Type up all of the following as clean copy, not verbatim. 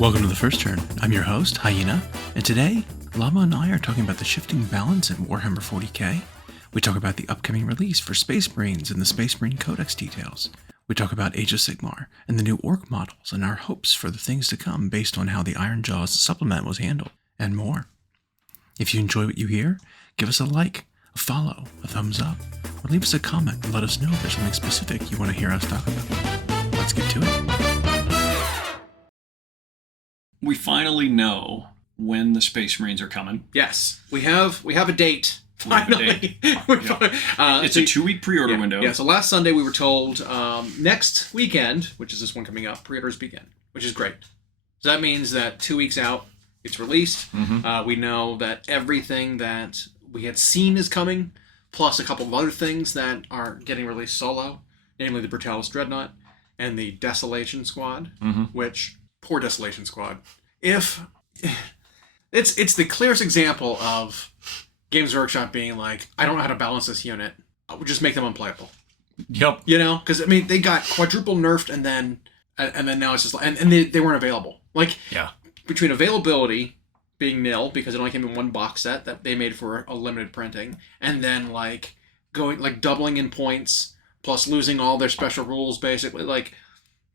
Welcome to the First Turn. I'm your host, Hyena, and today, Llama and I are talking about the shifting balance in Warhammer 40k. We talk about the upcoming release for Space Marines and the Space Marine Codex details. We talk about Age of Sigmar and the new Orc models and our hopes for the things to come based on how the Ironjawz supplement was handled, and more. If you enjoy what you hear, give us a like, a follow, a thumbs up, or leave us a comment and let us know if there's something specific you want to hear us talk about. Let's get to it. We finally know when the Space Marines are coming. Yes, we have a date. Finally, It's a 2-week pre-order window. Yeah, so last Sunday we were told next weekend, which is this one coming up, pre-orders begin, which is great. So that means that 2 weeks out, it's released. Mm-hmm. We know that everything that we had seen is coming, plus a couple of other things that are getting released solo, namely the Brutalis Dreadnought and the Desolation Squad, which... Poor Desolation Squad. If it's the clearest example of Games Workshop being like, I don't know how to balance this unit. I would just make them unplayable. Yep. You know, because I mean they got quadruple nerfed and then now it's just and they weren't available. Like between availability being nil because it only came in one box set that they made for a limited printing, and then like doubling in points plus losing all their special rules basically like.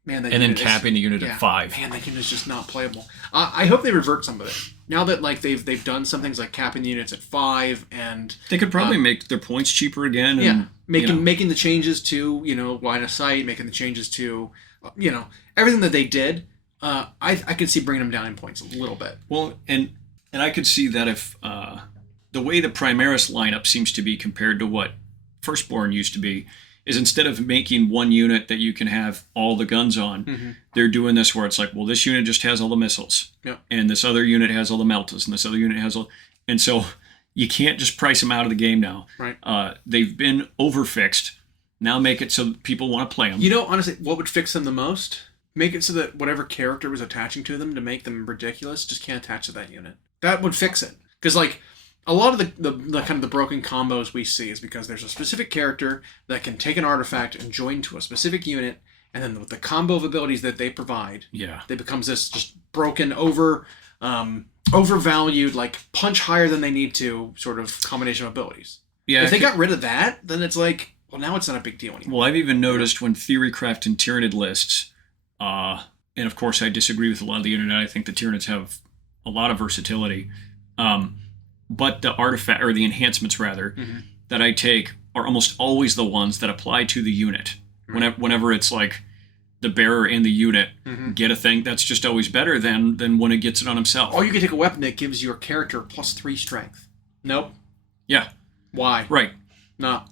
Man, and then capping the unit at 5. Man, that unit is just not playable. I hope they revert some of it. Now that like they've done some things like capping the units at 5 and they could probably make their points cheaper again. And, making the changes to line of sight, making the changes to everything that they did. I could see bringing them down in points a little bit. Well, and I could see that if the way the Primaris lineup seems to be compared to what Firstborn used to be. Is instead of making one unit that you can have all the guns on, they're doing this where it's like, well, this unit just has all the missiles, and this other unit has all the meltas, and this other unit has all, and so you can't just price them out of the game now. Right. They've been overfixed. Now make it so that people want to play them. Honestly, what would fix them the most? Make it so that whatever character was attaching to them to make them ridiculous just can't attach to that unit. That would fix it. Because like. A lot of the kind of the broken combos we see is because there's a specific character that can take an artifact and join to a specific unit, and then with the combo of abilities that they provide, they becomes this just broken, overvalued, like punch higher than they need to sort of combination of abilities. Yeah, if they got rid of that, then it's like, well, now it's not a big deal anymore. Well, I've even noticed when Theorycraft and Tyranid lists, and of course I disagree with a lot of the internet. I think the Tyranids have a lot of versatility. But the artifact, or the enhancements rather, that I take are almost always the ones that apply to the unit. Whenever it's like the bearer and the unit get a thing, that's just always better than when it gets it on himself. Or you can take a weapon that gives your character +3 strength. Nope. Yeah. Why? Right. No.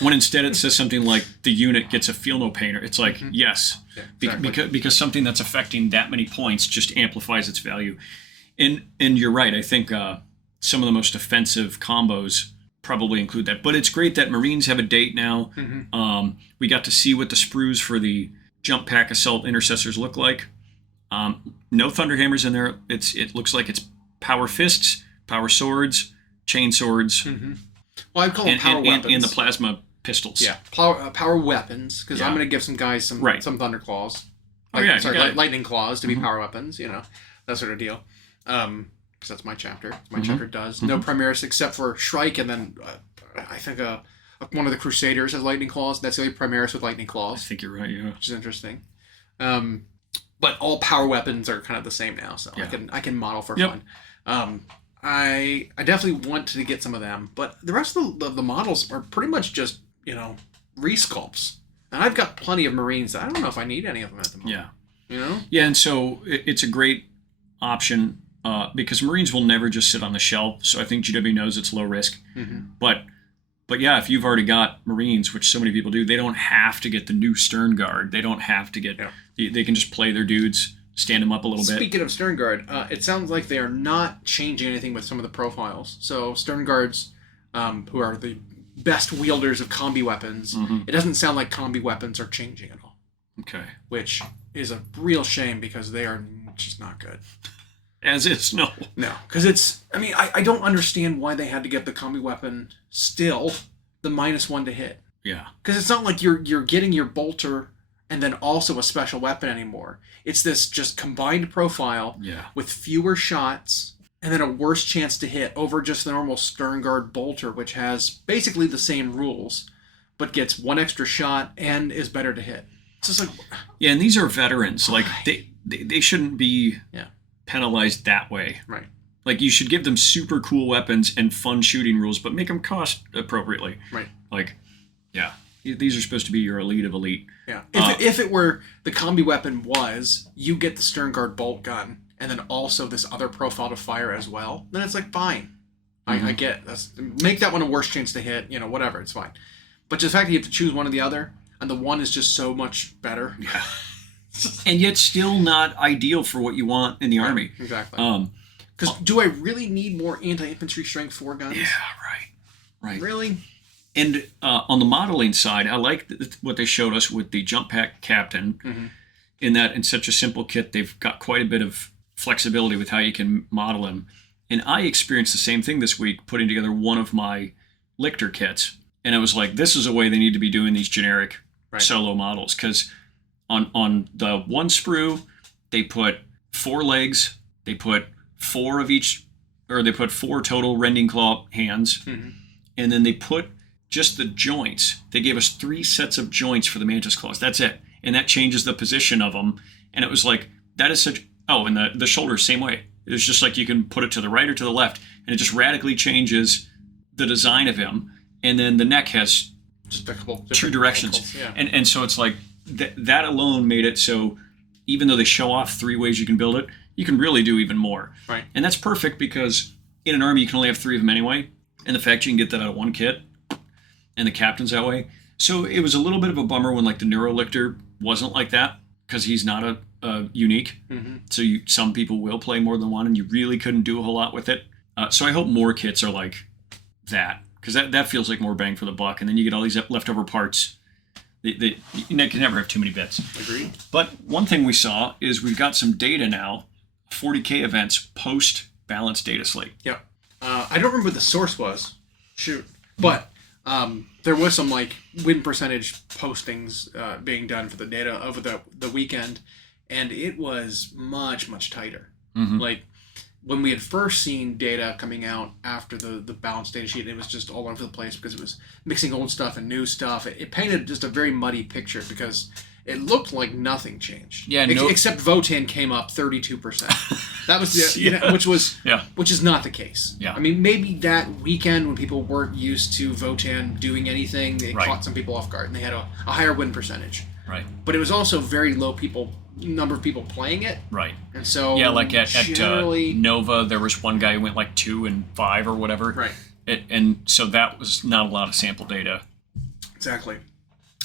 When instead it says something like the unit gets a feel no pain, it's like, yes. Yeah, exactly. Because something that's affecting that many points just amplifies its value. And you're right, I think... some of the most offensive combos probably include that. But it's great that Marines have a date now. We got to see what the sprues for the Jump Pack Assault Intercessors look like. No Thunderhammers in there. It looks like it's Power Fists, Power Swords, Chain Swords. Well, I call them Power Weapons. And the Plasma Pistols. Yeah, Power Weapons, because I'm going to give some guys some Thunderclaws. Lightning Claws to be Power Weapons, that sort of deal. Because that's my chapter. My chapter does. No Primaris except for Shrike, and then I think one of the Crusaders has Lightning Claws. That's the only Primaris with Lightning Claws. I think you're right, yeah. Which is interesting. But all power weapons are kind of the same now, so I can model for fun. I definitely want to get some of them, but the rest of the models are pretty much just, resculpts. And I've got plenty of Marines. I don't know if I need any of them at the moment. Yeah. Yeah, and so it's a great option. Because Marines will never just sit on the shelf, so I think GW knows it's low risk. But yeah, if you've already got Marines, which so many people do, they don't have to get the new Stern Guard. They don't have to get. They can just play their dudes, stand them up a little bit. Speaking of Stern Guard, it sounds like they are not changing anything with some of the profiles. So Stern Guards, who are the best wielders of combi weapons, it doesn't sound like combi weapons are changing at all. Okay. Which is a real shame because they are just not good. As is, no. No, because it's... I mean, I don't understand why they had to get the combi weapon still the -1 to hit. Yeah. Because it's not like you're getting your bolter and then also a special weapon anymore. It's this just combined profile with fewer shots and then a worse chance to hit over just the normal Sternguard bolter, which has basically the same rules, but gets one extra shot and is better to hit. It's just like... Yeah, and these are veterans. Like, they shouldn't be penalized that way. Right. Like, you should give them super cool weapons and fun shooting rules, but make them cost appropriately. Right. Like, yeah. These are supposed to be your elite of elite. Yeah. If it were the combi weapon was, you get the Sternguard bolt gun, and then also this other profile to fire as well, then it's like, fine. I get that's make that one a worse chance to hit, whatever, it's fine. But just the fact that you have to choose one or the other, and the one is just so much better. Yeah. And yet still not ideal for what you want in the army. Exactly. Because do I really need more anti-infantry strength 4 guns? Yeah, right. Really? And on the modeling side, I like what they showed us with the jump pack captain, in that in such a simple kit, they've got quite a bit of flexibility with how you can model him. And I experienced the same thing this week, putting together one of my Lictor kits. And it was like, this is a way they need to be doing these generic solo models. Because on the one sprue, they put 4 legs, they put 4 of each, or they put 4 total rending claw hands, and then they put just the joints. They gave us 3 sets of joints for the mantis claws. That's it. And that changes the position of them. And it was like, that is such... Oh, and the shoulders, same way. It's just like you can put it to the right or to the left, and it just radically changes the design of him. And then the neck has just a couple 2 directions. Ankles, yeah. And so it's like, that alone made it so even though they show off 3 ways you can build it, you can really do even more. Right. And that's perfect because in an army you can only have 3 of them anyway. And the fact you can get that out of one kit, and the captain's that way. So it was a little bit of a bummer when like the Neurolictor wasn't like that, because he's not a unique. So some people will play more than one, and you really couldn't do a whole lot with it. So I hope more kits are like that, because that feels like more bang for the buck. And then you get all these leftover parts. You can never have too many bits. Agreed. But one thing we saw is we've got some data now, 40K events post Balance Dataslate. Yeah. I don't remember what the source was. Shoot. But there was some like win percentage postings being done for the data over the weekend, and it was much tighter. Like when we had first seen data coming out after the balance data sheet, it was just all over the place because it was mixing old stuff and new stuff. It painted just a very muddy picture because it looked like nothing changed. Yeah, except Votan came up 32%. That was which is not the case. Yeah. I mean, maybe that weekend when people weren't used to Votan doing anything, it caught some people off guard and they had a higher win percentage. Right. But it was also very low number of people playing it. Right. And so like at Nova, there was one guy who went like 2 and 5 or whatever. Right. And so that was not a lot of sample data. Exactly.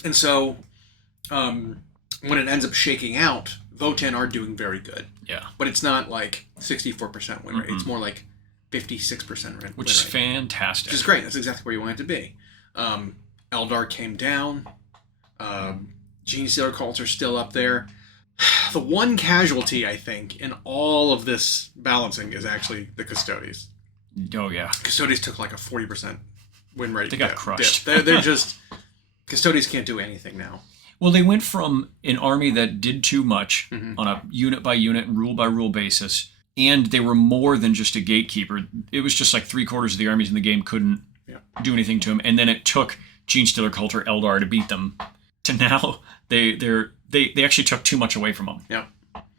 And so when it ends up shaking out, Votan are doing very good. Yeah. But it's not like 64% win rate. It's more like 56% win rate. Which is fantastic. Which is great. That's exactly where you want it to be. Eldar came down. Gene Stealer cults are still up there. The one casualty, I think, in all of this balancing is actually the Custodes. Oh, yeah. Custodes took like a 40% win rate. They got crushed. They're just... Custodes can't do anything now. Well, they went from an army that did too much on a unit-by-unit, rule-by-rule basis, and they were more than just a gatekeeper. It was just like 3/4 of the armies in the game couldn't do anything to them, and then it took Gene Stealer Cult or Eldar to beat them, to now they actually took too much away from them. Yeah.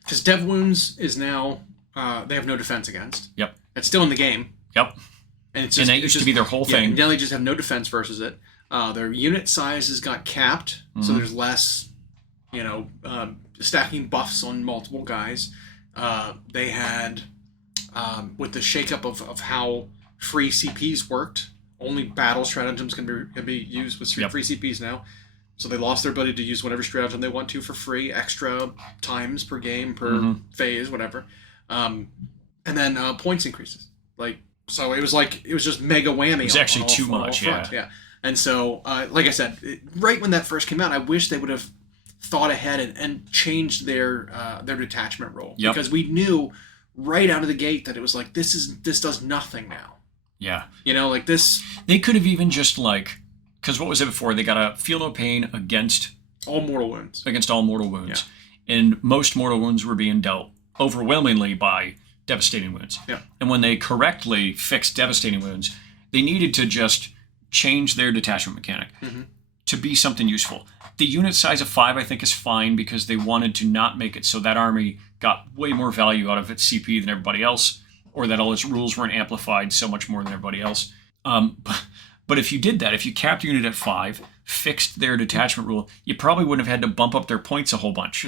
Because Dev Wounds is now, they have no defense against. Yep. It's still in the game. Yep. And that used to be their whole thing. Now they just have no defense versus it. Their unit sizes got capped, so there's less, stacking buffs on multiple guys. They had, with the shakeup of how free CPs worked, only battle stratagems can be used with free CPs now. So they lost their ability to use whatever stratagem they want to for free, extra times per game, per phase, whatever. And then points increases. So it was just mega whammy. It was actually too much, yeah. And so, like I said, right when that first came out, I wish they would have thought ahead and changed their detachment role. Yep. Because we knew right out of the gate that it was like, this does nothing now. Yeah. Like this... They could have even just because what was it before? They got a Feel No Pain against all mortal wounds. Against all mortal wounds. Yeah. And most mortal wounds were being dealt overwhelmingly by devastating wounds. Yeah. And when they correctly fixed devastating wounds, they needed to just change their detachment mechanic to be something useful. The unit size of 5, I think, is fine because they wanted to not make it so that army got way more value out of its CP than everybody else, or that all its rules weren't amplified so much more than everybody else. But if you did that, if you capped a unit at 5, fixed their detachment rule, you probably wouldn't have had to bump up their points a whole bunch.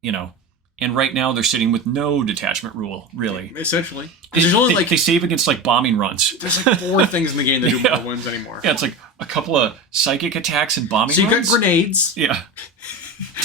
You know, and right now they're sitting with no detachment rule, really. Essentially, there's only they save against like bombing runs. There's like 4 things in the game that do mortal wounds anymore. Yeah, it's like a couple of psychic attacks and bombing runs. So you got grenades. Yeah.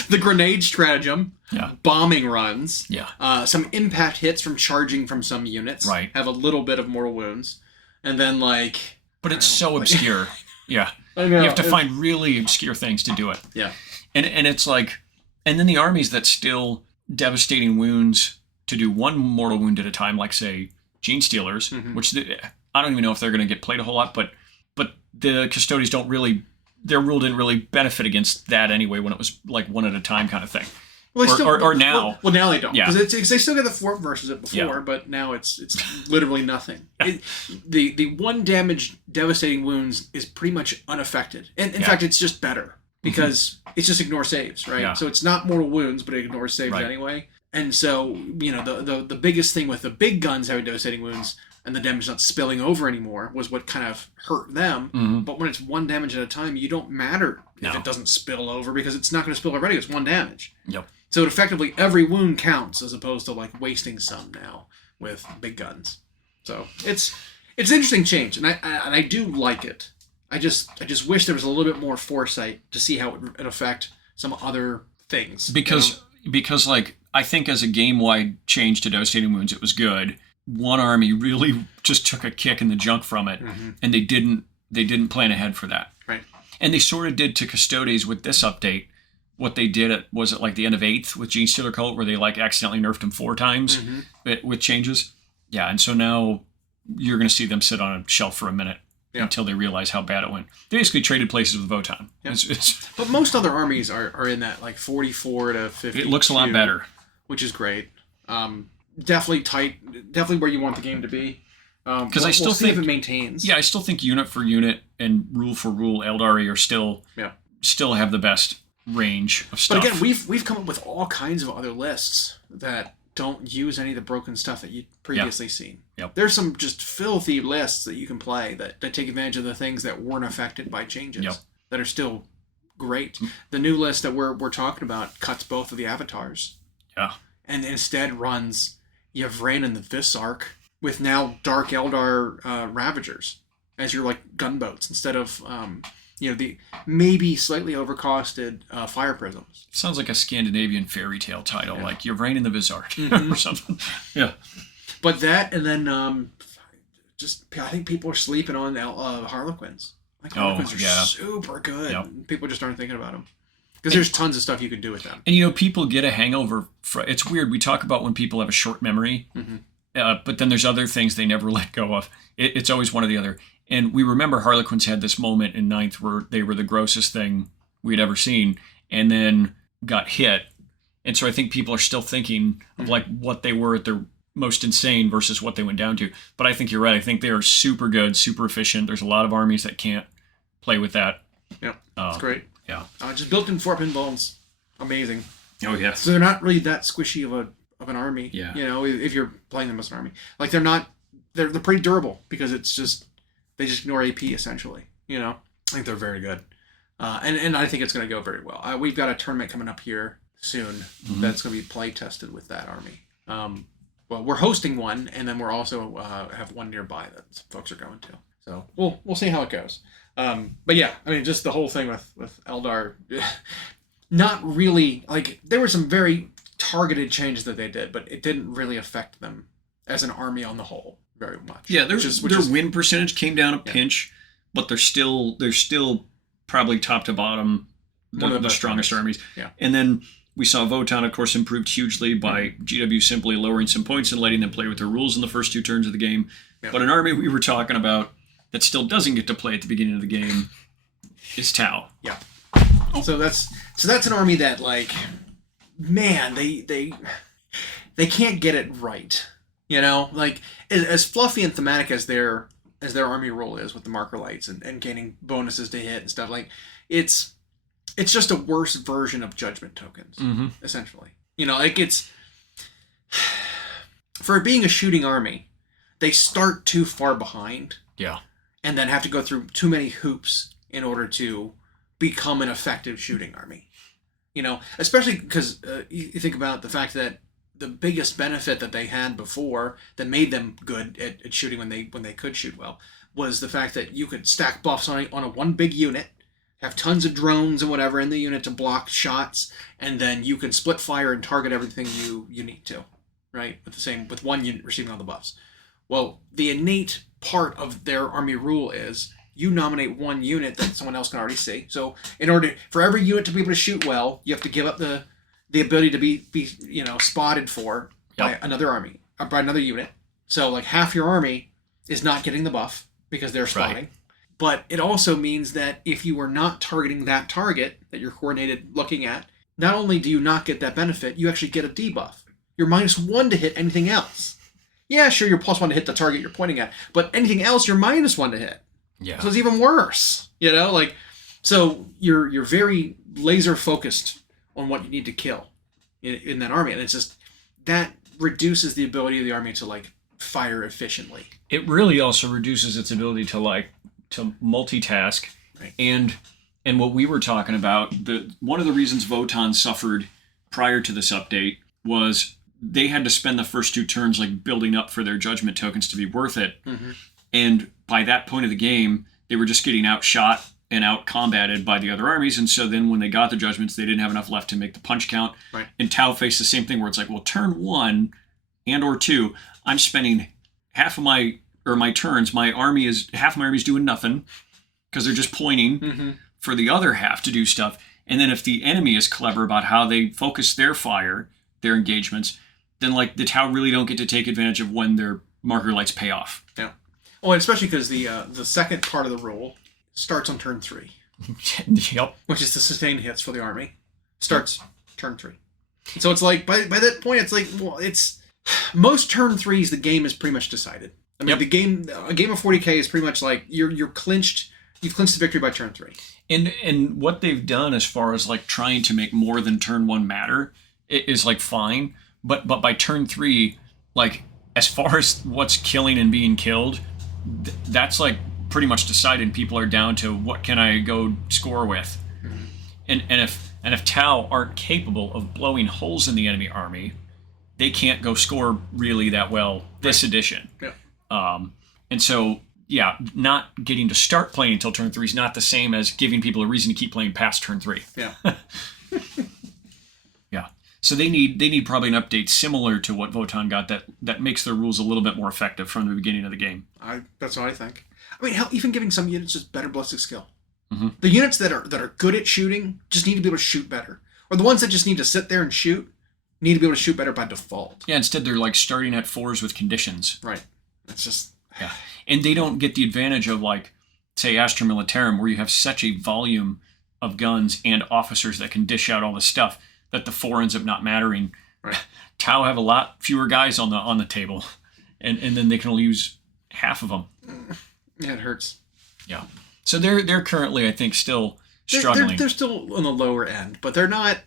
The grenade stratagem. Yeah. Bombing runs. Yeah. Some impact hits from charging from some units. Right. Have a little bit of mortal wounds, and then like. But it's so obscure. Yeah. I know. You have to find really obscure things to do it. Yeah. And it's like, and then the armies that still devastating wounds to do 1 mortal wound at a time, like say Gene Stealers, which I don't even know if they're going to get played a whole lot, but the Custodians don't really, their rule didn't really benefit against that anyway when it was like 1 at a time kind of thing. Well, or now. Well, now they don't. Yeah. Because they still get the fort versus it before, but now it's literally nothing. The 1 damage devastating wounds is pretty much unaffected. And in fact, it's just better because it's just ignore saves, right? Yeah. So it's not mortal wounds, but it ignores saves anyway. And so, you know, the biggest thing with the big guns having devastating wounds and the damage not spilling over anymore was what kind of hurt them. But when it's 1 damage at a time, you don't matter if it doesn't spill over because it's not going to spill already. It's 1 damage. Yep. So effectively, every wound counts as opposed to like wasting some now with big guns. So it's an interesting change, and I do like it. I just wish there was a little bit more foresight to see how it would affect some other things. Because like I think as a game-wide change to devastating wounds, it was good. One army really just took a kick in the junk from it, and they didn't plan ahead for that. Right. And they sort of did to Custodes with this update. What they did at like the end of 8th with Gene Stealer Cult, where they like accidentally nerfed him 4 times with changes. Yeah, and so now you're going to see them sit on a shelf for a minute until they realize how bad it went. They basically traded places with Votan. Yep. But most other armies are in that like 44 to 50. It looks a lot better, which is great. Definitely tight. Definitely where you want the game to be. Because I still think if it maintains. Yeah, I still think unit for unit and rule for rule Eldari are still have the best range of stuff. But again, we've come up with all kinds of other lists that don't use any of the broken stuff that you'd previously seen. Yep. There's some just filthy lists that you can play that take advantage of the things that weren't affected by changes that are still great. The new list that we're talking about cuts both of the avatars. Yeah. And instead runs Yvraine and the Visarch with now Dark Eldar Ravagers as your like gunboats instead of the maybe slightly overcosted fire prisms. Sounds like a Scandinavian fairy tale title, like Yvraine and the Visarch or something. Yeah. But that, and then I think people are sleeping on Harlequins. Like Harlequins are super good. Yep. People just aren't thinking about them. Because there's tons of stuff you can do with them. And people get a hangover. It's weird. We talk about when people have a short memory, but then there's other things they never let go of. It's always one or the other. And we remember Harlequins had this moment in 9th where they were the grossest thing we'd ever seen, and then got hit. And so I think people are still thinking of like what they were at their most insane versus what they went down to. But I think you're right. I think they are super good, super efficient. There's a lot of armies that can't play with that. Yeah, that's great. Yeah. Just built-in fort-pin bones. Amazing. Oh, yeah. So they're not really that squishy of an army. Yeah. If you're playing them as an army. Like they're pretty durable because it's just, they just ignore AP essentially. I think they're very good. And I think it's going to go very well. We've got a tournament coming up here soon that's going to be play tested with that army. Well, we're hosting one, and then we're also have one nearby that folks are going to. So we'll see how it goes. But yeah, I mean, just the whole thing with Eldar, not really, like, there were some very targeted changes that they did, but it didn't really affect them as an army on the whole very much. Yeah, their win percentage came down a pinch, but they're still probably top to bottom the strongest armies. Yeah. And then we saw Votan, of course, improved hugely by GW simply lowering some points and letting them play with their rules in the first 2 turns of the game. Yeah. But an army we were talking about that still doesn't get to play at the beginning of the game is Tau. Yeah. So that's an army that, like, man, they can't get it right. You know, like, as fluffy and thematic as their army rule is with the marker lights and gaining bonuses to hit and stuff, like, it's just a worse version of judgment tokens, essentially. You know, like, it's, for being a shooting army, they start too far behind. Yeah. And then have to go through too many hoops in order to become an effective shooting army. You know, especially because you think about the fact that the biggest benefit that they had before that made them good at shooting when they could shoot well was the fact that you could stack buffs on a one big unit, have tons of drones and whatever in the unit to block shots, and then you can split fire and target everything you need to, right? With one unit receiving all the buffs. Well, the innate part of their army rule is you nominate one unit that someone else can already see. So in order for every unit to be able to shoot well, you have to give up the ability to be spotted for by another army or by another unit. So like half your army is not getting the buff because they're spotting. Right. But it also means that if you are not targeting that target that you're coordinated looking at, not only do you not get that benefit, you actually get a debuff. You're -1 to hit anything else. Yeah, sure, you're +1 to hit the target you're pointing at, but anything else, you're -1 to hit. Yeah. So it's even worse, you know? Like, so you're very laser focused on what you need to kill in that army, and it's just that reduces the ability of the army to like fire efficiently. It really also reduces its ability to multitask, right. and what we were talking about. One of the reasons Votann suffered prior to this update was they had to spend the first 2 turns like building up for their judgment tokens to be worth it. And by that point of the game, they were just getting outshot and out-combated by the other armies. And so then when they got the judgments, they didn't have enough left to make the punch count. Right. And Tau faced the same thing where it's like, well, turn 1 and or 2, I'm spending half of my turns. Half of my army's doing nothing because they're just pointing for the other half to do stuff. And then if the enemy is clever about how they focus their fire, their engagements, then like the Tau really don't get to take advantage of when their marker lights pay off. Yeah. Oh, and especially because the second part of the rule starts on turn 3. Yep. Which is the sustained hits for the army. Starts turn 3. And so it's like by that point it's like, well, it's most turn 3s the game is pretty much decided. I mean, a game of 40K is pretty much like you've clinched the victory by turn 3. And what they've done as far as like trying to make more than turn 1 matter is like fine, but by turn 3, like as far as what's killing and being killed, that's like pretty much decided. People are down to what can I go score with, and if Tau aren't capable of blowing holes in the enemy army, they can't go score really that well this edition. Yeah. And so yeah, not getting to start playing until turn 3 is not the same as giving people a reason to keep playing past turn 3. Yeah. Yeah. So they need probably an update similar to what Votann got that makes their rules a little bit more effective from the beginning of the game. That's what I think. I mean, hell, even giving some units just better ballistic skill. The units that are good at shooting just need to be able to shoot better. Or the ones that just need to sit there and shoot need to be able to shoot better by default. Yeah, instead they're like starting at 4s with conditions. Right. It's just... Yeah. And they don't get the advantage of like, say, Astra Militarum, where you have such a volume of guns and officers that can dish out all this stuff that the 4 ends up not mattering. Right. Tau have a lot fewer guys on the table, and then they can only use half of them. Yeah, it hurts. Yeah. So they're currently, I think, still struggling. They're still on the lower end, but they're not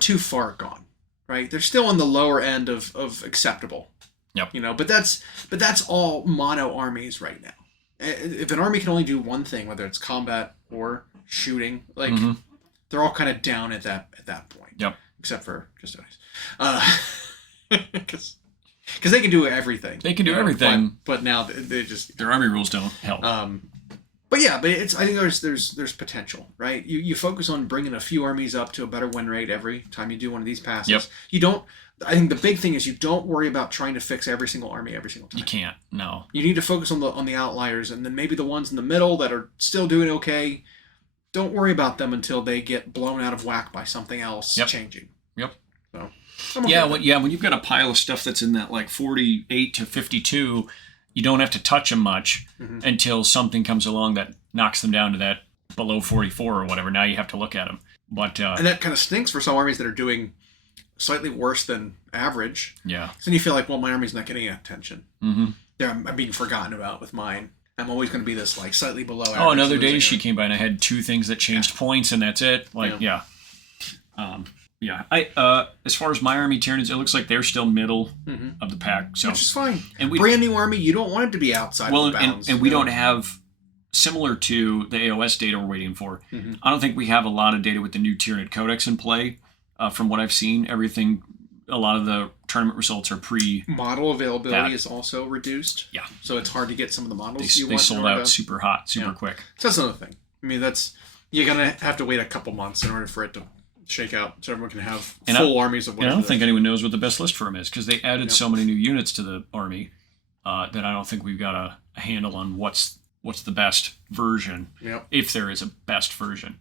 too far gone, right? They're still on the lower end of acceptable. Yep. You know, but that's all mono armies right now. If an army can only do one thing, whether it's combat or shooting, like they're all kind of down at that point. Yep. Except for Custodians, because they can do everything. They can do everything, but now they just their army rules don't help. But yeah, but I think there's potential, right? You focus on bringing a few armies up to a better win rate every time you do one of these passes. Yep. You don't. I think the big thing is you don't worry about trying to fix every single army every single time. You can't. No. You need to focus on the outliers, and then maybe the ones in the middle that are still doing okay. Don't worry about them until they get blown out of whack by something else changing. Yep. So. When you've got a pile of stuff that's in that like 48 to 52, you don't have to touch them much until something comes along that knocks them down to that below 44 or whatever, now you have to look at them. But and that kind of stinks for some armies that are doing slightly worse than average. Yeah. So then you feel like, well, my army's not getting any attention. Mm-hmm. I'm being forgotten about with mine. I'm always going to be this like slightly below average. Oh, another data sheet came by and I had 2 things that changed points and that's it. Like, yeah. As far as my army Tyranids, it looks like they're still middle of the pack. So, which is fine. And brand new army, you don't want it to be outside of the bounds. And we don't have, similar to the AoS data we're waiting for, I don't think we have a lot of data with the new Tyranid Codex in play. From what I've seen, a lot of the tournament results are model availability is also reduced. Yeah. So it's hard to get some of the models they sold out super hot, super quick. So that's another thing. I mean, you're going to have to wait a couple months in order for it to shake out so everyone can have full armies of whatever. I don't think anyone knows what the best list for them is because they added so many new units to the army that I don't think we've got a handle on what's the best version, if there is a best version.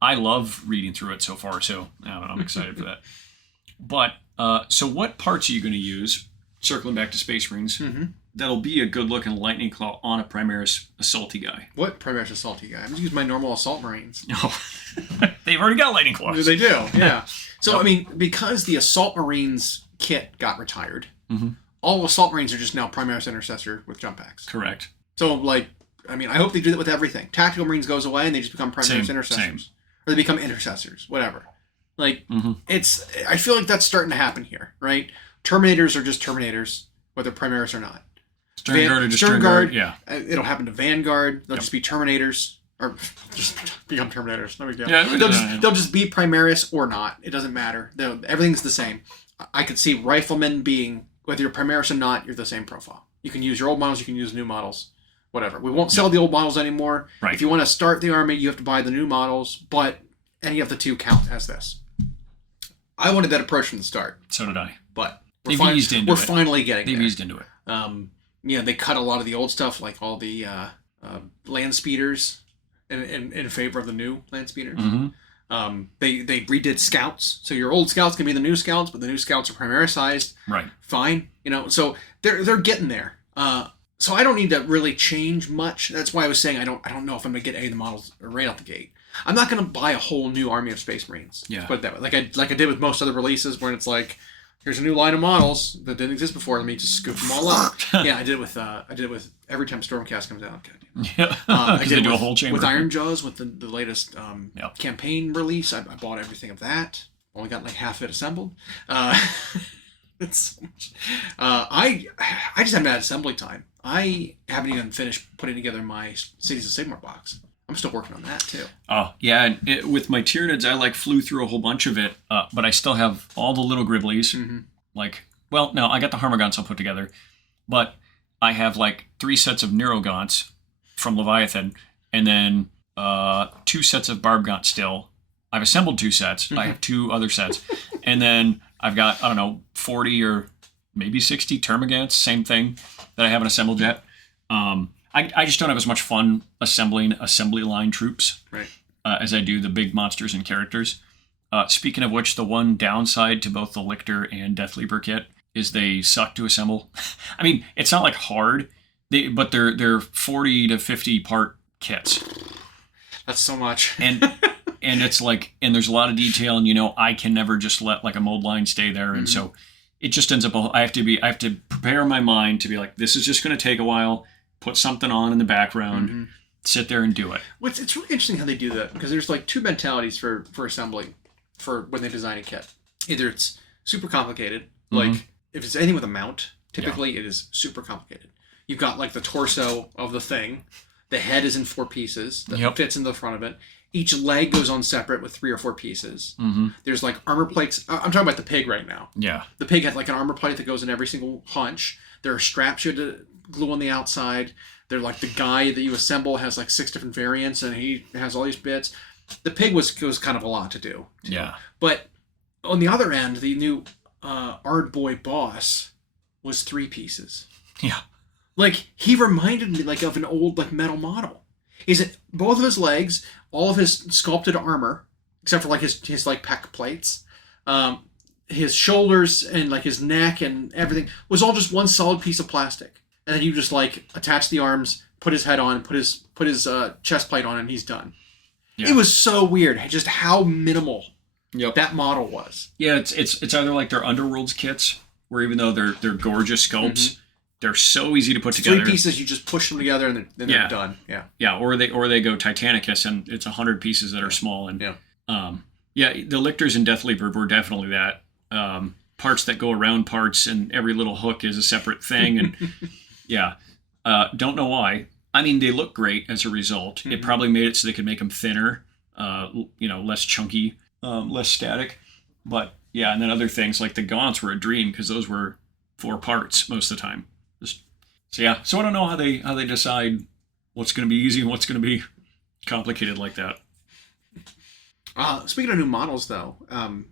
I love reading through it so far, so I don't know, I'm excited for that. But, so what parts are you going to use, circling back to Space Marines, that'll be a good-looking Lightning Claw on a Primaris Assaulty guy? What Primaris Assaulty guy? I'm going to use my normal Assault Marines. No. They've already got Lightning Claws. They do, yeah. So, I mean, because the Assault Marines kit got retired, all Assault Marines are just now Primaris Intercessor with jump packs. Correct. So, like, I mean, I hope they do that with everything. Tactical Marines goes away and they just become Primaris Intercessors. Same. Or they become Intercessors, whatever. Like, I feel like that's starting to happen here, right? Terminators are just Terminators, whether Primaris or not. Sternguard or just Sternguard, yeah. It'll happen to Vanguard. They'll just be Terminators. Or just become Terminators. No big deal. Yeah, they'll just be Primaris or not. It doesn't matter. Everything's the same. I could see Riflemen being, whether you're Primaris or not, you're the same profile. You can use your old models, you can use new models. Whatever. We won't sell the old models anymore. Right. If you want to start the army, you have to buy the new models, but any of the two count as this. I wanted that approach from the start. So did I. But we're finally getting there. They've eased into it. They cut a lot of the old stuff, like all the land speeders, in favor of the new land speeders. They redid scouts, so your old scouts can be the new scouts, but the new scouts are Primarisized. Right. Fine. So they're getting there. So I don't need to really change much. That's why I was saying I don't know if I'm gonna get any of the models right out the gate. I'm not gonna buy a whole new army of Space Marines. Yeah. Put it that way. Like I did with most other releases, where it's like, here's a new line of models that didn't exist before. Let me just scoop them all up. Yeah, I did it with every time Stormcast comes out. Yeah. I did it a whole chamber with Ironjawz with the latest campaign release. I bought everything of that. Only got like half of it assembled. It's so much. I just haven't had assembly time. I haven't even finished putting together my Cities of Sigmar box. I'm still working on that too. Oh, yeah. With my Tyranids, I flew through a whole bunch of it, but I still have all the little Gribblies. No, I got the Harmagants I'll put together, but I have 3 sets of Neurogaunts from Leviathan, and then 2 sets of Barbgaunt still. I've assembled 2 sets. I have 2 other sets. And then I've got, 40 or maybe 60 Termagants, same thing, that I haven't assembled yet. I just don't have as much fun assembling assembly line troops as I do the big monsters and characters. Speaking of which, the one downside to both the Lictor and Death Leaper kit is they suck to assemble. I mean, it's not hard, but they're 40 to 50 part kits. That's so much. And it's and there's a lot of detail, and I can never just let a mold line stay there, and so it just ends up. I have to prepare my mind to be this is just going to take a while. Put something on in the background, sit there and do it. It's really interesting how they do that, because there's 2 mentalities for assembling, for when they design a kit. Either it's super complicated, if it's anything with a mount, typically it is super complicated. You've got the torso of the thing, the head is in 4 pieces that fits in the front of it. Each leg goes on separate with 3 or 4 pieces. There's armor plates. I'm talking about the pig right now. Yeah. The pig has an armor plate that goes in every single hunch. There are straps you have to glue on the outside. They're the guy that you assemble has 6 different variants, and he has all these bits. The pig was kind of a lot to do. Yeah. But on the other end, the new Ardboy boss was 3 pieces. Yeah. He reminded me of an old metal model. Is it both of his legs, all of his sculpted armor, except for his pec plates, his shoulders and his neck and everything was all just one solid piece of plastic. And then you just attach the arms, put his head on, put his chest plate on, and he's done. Yeah. It was so weird, just how minimal Yep. that model was. Yeah, it's either like their Underworlds kits, where even though they're gorgeous sculpts, they're so easy to put together. 3 pieces, you just push them together, and then they're done. Yeah. Yeah, or they go Titanicus, and it's 100 pieces that are small. And the lictors in Death Leaper were definitely that. Parts that go around parts, and every little hook is a separate thing. And don't know why. I mean, they look great as a result. It probably made it so they could make them thinner, less chunky, less static. But yeah, and then other things like the gaunts were a dream because those were 4 parts most of the time. So I don't know how they decide what's going to be easy and what's going to be complicated like that. Speaking of new models, though,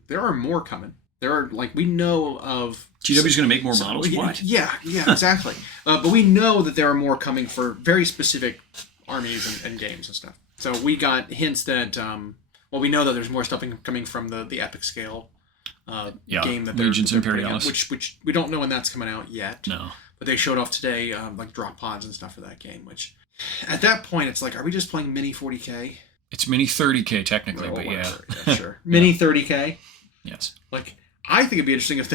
there are more coming. There are, we know of... GW's going to make more models? What? Yeah, exactly. But we know that there are more coming for very specific armies and games and stuff. So we got hints that... we know that there's more stuff coming from the Epic Scale game that they're Legions Imperialis. Which we don't know when that's coming out yet. No. But they showed off today, drop pods and stuff for that game, which... At that point, it's are we just playing mini 40K? It's mini 30K technically, but whatever. Yeah, sure. Mini 30K? Yes. I think it'd be interesting if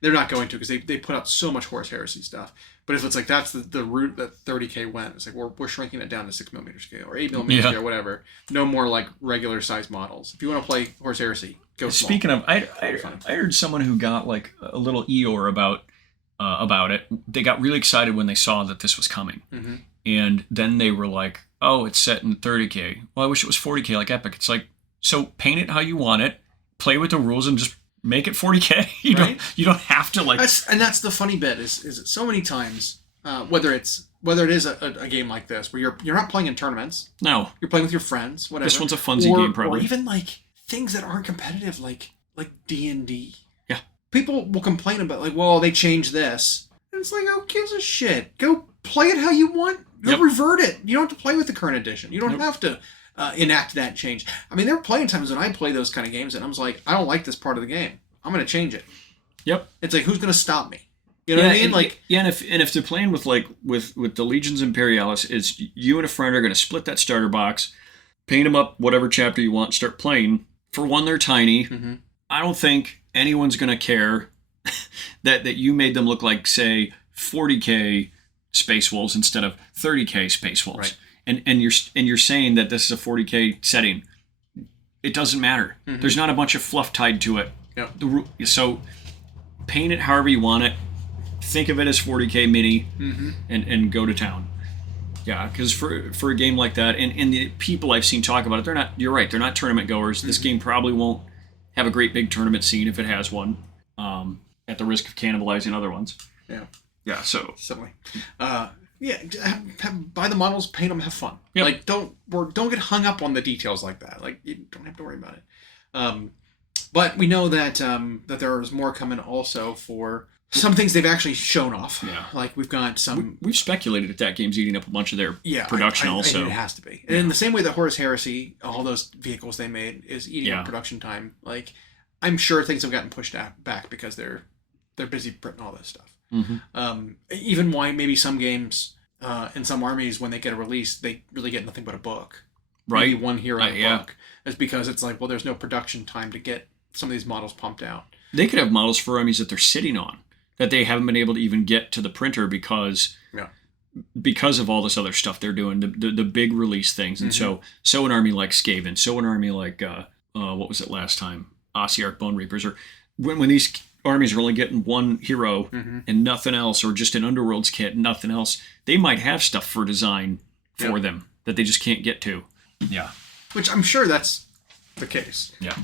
they're not going to, because they put out so much Horus Heresy stuff. But if it's that's the route that 30K went, it's we're shrinking it down to 6mm scale or 8mm scale or whatever. No more regular size models. If you want to play Horus Heresy, go small. Speaking of, I heard someone who got a little Eeyore about it. They got really excited when they saw that this was coming. Mm-hmm. And then they were like, oh, it's set in 30K. Well, I wish it was 40K like Epic. It's so paint it how you want it, play with the rules, and just make it 40K. You don't have to That's the funny bit is so many times, whether it is a game like this where you're not playing in tournaments. No. You're playing with your friends, whatever. This one's a funsy game probably. Or even things that aren't competitive like D&D. Yeah. People will complain about they changed this. And it's who gives a shit? Go play it how you want. Go revert it. You don't have to play with the current edition. You don't have to enact that change. I mean, there are plenty of times when I play those kind of games and I'm I don't like this part of the game. I'm going to change it. Yep. It's who's going to stop me? You know what I mean? And if they're playing with the Legions Imperialis, is you and a friend are going to split that starter box, paint them up whatever chapter you want, start playing. For one, they're tiny. Mm-hmm. I don't think anyone's going to care that you made them look like, say, 40K Space Wolves instead of 30K Space Wolves. Right. And you're saying that this is a 40K setting. It doesn't matter. Mm-hmm. There's not a bunch of fluff tied to it. Yep. So paint it however you want it. Think of it as 40K mini, and go to town. Yeah, because for a game like that, and the people I've seen talk about it, you're right, they're not tournament goers. This game probably won't have a great big tournament scene if it has one, at the risk of cannibalizing other ones. Yeah. Yeah, so. Silly. Buy the models, paint them, have fun. Yep. Don't get hung up on the details like that. You don't have to worry about it. But we know that there's more coming also for some things they've actually shown off. Yeah. We've got some... We've speculated that game's eating up a bunch of their production also. It has to be. And in the same way that Horus Heresy, all those vehicles they made, is eating up production time. I'm sure things have gotten pushed back because they're busy printing all this stuff. Mm-hmm. Even why maybe some games in some armies, when they get a release, they really get nothing but a book. Right. Maybe one hero in a book. It's because it's there's no production time to get some of these models pumped out. They could have models for armies that they're sitting on that they haven't been able to even get to the printer because of all this other stuff they're doing, the big release things. And so an army like Skaven, so an army like what was it last time? Ossiarch Bone Reapers, or when these armies are only getting one hero and nothing else, or just an Underworlds kit, nothing else, they might have stuff for design for them that they just can't get to. Yeah. Which I'm sure that's the case. Yeah.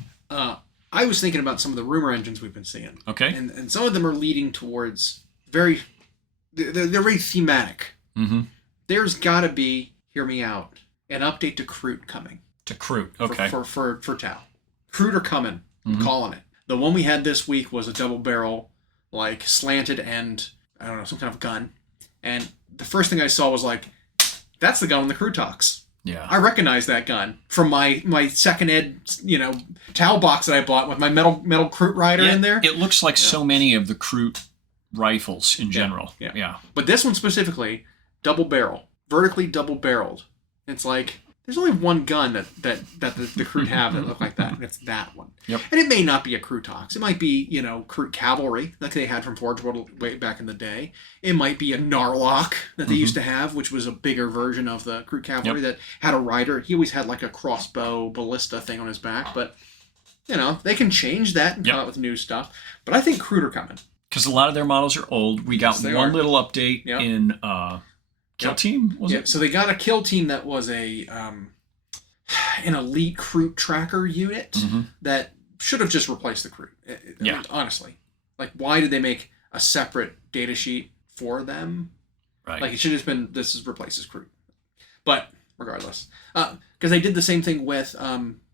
I was thinking about some of the rumor engines we've been seeing. Okay. And some of them are leading towards they're very thematic. Mm-hmm. There's got to be, hear me out, an update to Kroot coming. To Kroot, okay. For Tau. Kroot are coming. I'm calling it. The one we had this week was a double barrel, slanted end, I don't know, some kind of gun. And the first thing I saw was that's the gun on the Kroot talks. Yeah. I recognize that gun from my second ed, Tau box that I bought with my metal Kroot rider in there. It looks like so many of the Kroot rifles in general. Yeah. But this one specifically, double barrel. vertically double-barreled. It's like there's only one gun that the Kroot have that look like that, and it's that one. Yep. And it may not be a Krootox. It might be, Kroot Cavalry, like they had from Forge World way back in the day. It might be a Narlock that they used to have, which was a bigger version of the Kroot Cavalry that had a rider. He always had like a crossbow ballista thing on his back, but, they can change that and come out with new stuff. But I think Kroot are coming. Because a lot of their models are old. We got one little update in Kill Team, was it? So they got a Kill Team that was an elite Kroot tracker unit that should have just replaced the Kroot. I mean, honestly. Like, why did they make a separate data sheet for them? Right. Like, it should have just been, this is replaces Kroot. But, regardless. Because they did the same thing with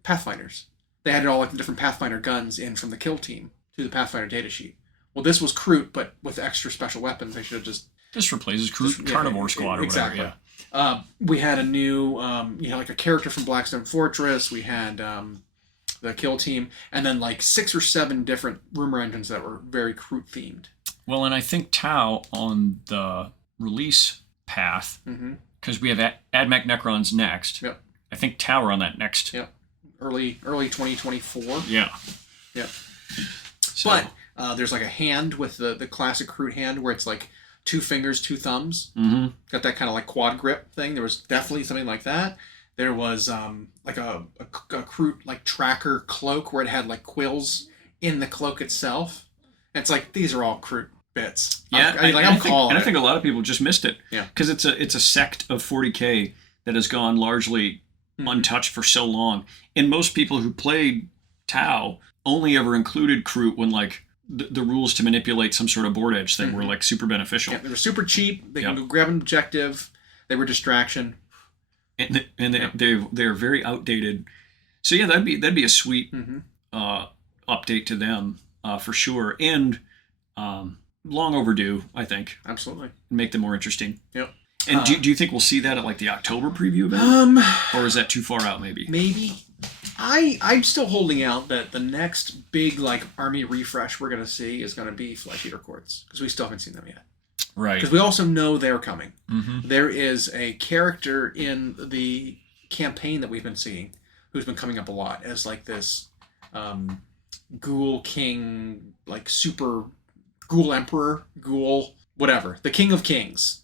Pathfinders. They added all like the different Pathfinder guns in from the Kill Team to the Pathfinder data sheet. Well, this was Kroot, but with extra special weapons. They should have just replaces Kroot Carnivore Squad or exactly. whatever. Yeah. We had a new, like a character from Blackstone Fortress. We had the Kill Team, and then like 6 or 7 different rumor engines that were very Kroot themed. Well, and I think Tau on the release path, because we have AdMech Necrons next. Yep. I think Tau are on that next. Yep. Early 2024. Yeah. Yep. So, but there's like a hand with the classic Kroot hand where it's like 2 fingers, 2 thumbs. Got that kind of like quad grip thing. There was definitely something like that. There was like a Kroot like tracker cloak where it had like quills in the cloak itself. And it's like, these are all Kroot bits. Yeah, I think a lot of people just missed it. Yeah. Because it's a sect of 40K that has gone largely untouched for so long. And most people who played Tau only ever included Kroot when like the rules to manipulate some sort of board edge thing were like super beneficial. Yeah, they were super cheap. They can go grab an objective. They were distraction. And they're very outdated. So yeah, that'd be a sweet update to them for sure. And long overdue, I think. Absolutely. Make them more interesting. Yep. And do you think we'll see that at like the October preview event? Or is that too far out maybe? Maybe. I'm still holding out that the next big like army refresh we're going to see is going to be Flesh Eater Courts, because we still haven't seen them yet. Right. Because we also know they're coming. There is a character in the campaign that we've been seeing who's been coming up a lot as like this ghoul king, like super ghoul emperor, ghoul whatever, the king of kings,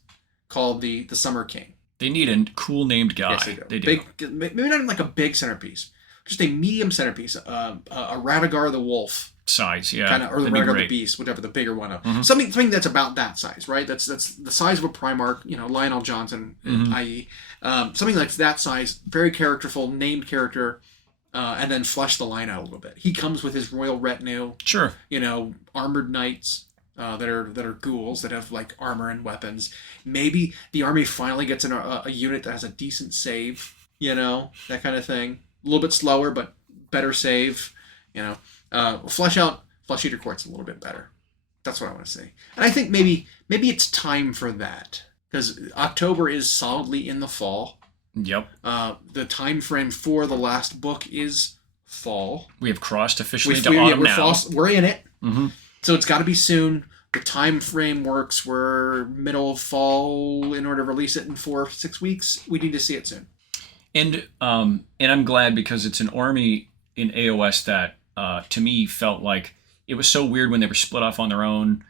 called the Summer King. They need a cool named guy. Yes, they do. They do. Big, maybe not like a big centerpiece, just a medium centerpiece. A Radagar the Wolf size, yeah, kind of, or the Radagar the Beast, whatever, the bigger one. Something that's about that size, right? That's the size of a Primarch. Lionel Johnson, i.e., something like that size, very characterful, named character, and then flesh the line out a little bit. He comes with his royal retinue. Sure. Armored knights. That are ghouls that have like armor and weapons. Maybe the army finally gets in a unit that has a decent save, that kind of thing. A little bit slower, but better save. Flesh out Flesh Eater Courts a little bit better. That's what I want to see. And I think maybe it's time for that, because October is solidly in the fall. Yep. The time frame for the last book is fall. We have crossed officially into autumn now. We're in it. So it's got to be soon. The time frame works. We're middle of fall in order to release it in 4 or 6 weeks. We need to see it soon. And I'm glad, because it's an army in AoS that to me felt like it was so weird when they were split off on their own,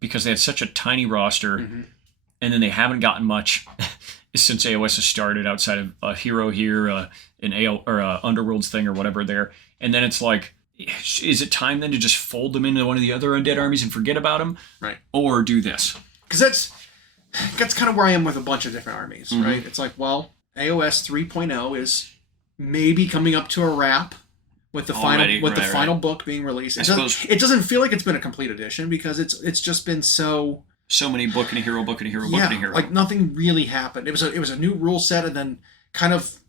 because they had such a tiny roster, and then they haven't gotten much since AoS has started outside of a hero here, an Underworlds thing or whatever there, and then it's like, is it time then to just fold them into one of the other undead armies and forget about them? Right. Or do this? Because that's kind of where I am with a bunch of different armies, right? It's like, well, AoS 3.0 is maybe coming up to a wrap with the final book being released. It doesn't feel like it's been a complete edition, because it's just been so many book and a hero, book and a hero, book and a hero. Like nothing really happened. It was a new rule set, and then kind of